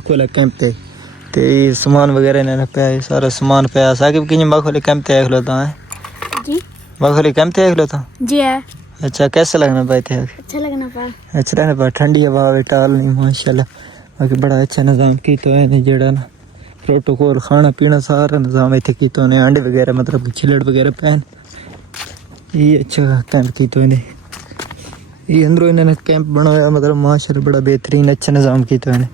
खोले कैंप ते सामान वगैरह ने पे सारा सामान पे साकिब कि बाखोले कैंप ते खलो था जी बाखोले कैंप ते खलो था जी है। अच्छा कैसा लगना पाए थे अच्छा लगना पा। अच्छा रहना पा ठंडी हवा टाल नहीं माशाल्लाह बाकी बड़ा अच्छा निज़ाम की तो है नहीं जेड़ा ना प्रोटोकॉल खाना पीना सारा निज़ाम इतने की तो ने अंडे वगैरह मतलब छिलड़ वगैरह पैन ये अच्छा कैंप की तो नहीं ये अंदरों इन्होंने कैंप बनाया मतलब माशाल्लाह बड़ा बेहतरीन अच्छा निज़ाम की तो है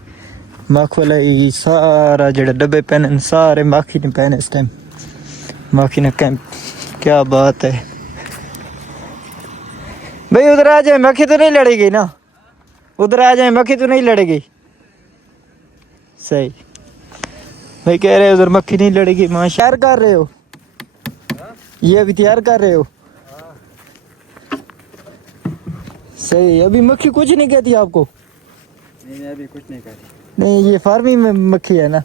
माखी वाला ये सारा जड़ा डब्बे पहने सारे माखी ने पहने इस टाइम माखी ने कैंप क्या बात है भाई उधर आ जाए मक्खी तो नहीं लड़ेगी ना उधर आ जाए मक्खी तो नहीं लड़ेगी सही भाई कह रहे उधर मक्खी नहीं लड़ेगी मां तैयार कर रहे हो ये अभी तैयार कर रहे हो सही अभी मक्खी कुछ नहीं कहती आपको नहीं अभी कुछ नहीं कहती नहीं ये फार्मिंग में मक्खी है ना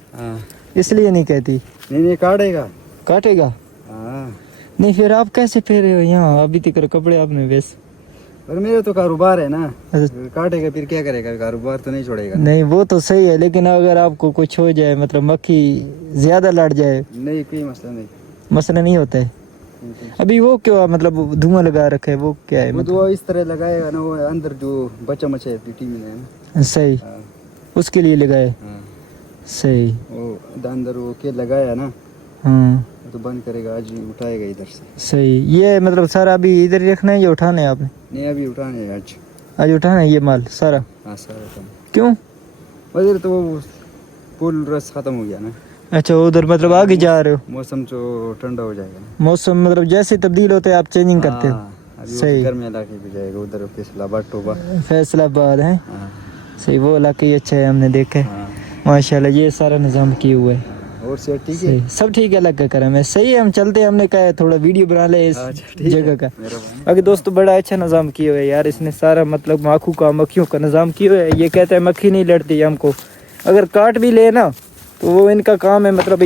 इसलिए नहीं कहती नहीं काटेगा काटेगा नहीं फिर आप कैसे फिर रहे हो यहाँ अभी तक कपड़े आपने वैसे पर मेरा तो कारोबार है ना काटेगा फिर क्या करेगा कारोबार तो नहीं छोड़ेगा नहीं वो तो सही है लेकिन अगर आपको कुछ हो जाए मतलब मक्खी ज्यादा लड़ जाए नहीं कोई मसला नहीं मसला नहीं होता है अभी वो क्यों मतलब धुआं लगा रखा है वो क्या है वो तो इस तरह लगाएगा ना वो अंदर जो बच्चा मचा है टीवी में है ना सही उसके लिए लगाए सही वो अंदर वो के लगाया ना तो बंद करेगा आज ही उठाएगा इधर से सही ये मतलब सारा अभी इधर ही रखना है या उठाना है आपने नहीं अभी उठाने है आज उठाना है ये माल सारा हाँ सारा क्यों उधर तो वो पुल रस खत्म हो गया ना अच्छा उधर मतलब आगे जा रहे हो मौसम जो ठंडा हो जाएगा ना मौसम मतलब जैसे तब्दील होते है आप चेंजिंग करते हो अभी सही गर्म इलाके पे जाएगा उधर फैसलाबाद टोबा फैसलाबाद है हाँ सही वो इलाके ही अच्छा है हमने देखा है हाँ माशाल्लाह ये सारा निज़ाम किए हुआ है और सेठ ठीक है सही सब ठीक है अलग का करम है सही है हम चलते हैं हमने कहा थोड़ा वीडियो बना ले इस जगह का बाकी दोस्तों बड़ा अच्छा निज़ाम किया हुआ है यार इसने सारा मतलब माखू का मक्खियों का निज़ाम किया हुआ है ये कहता है मक्खी नहीं लड़ती हमको अगर काट भी ले ना तो वो इनका काम है मतलब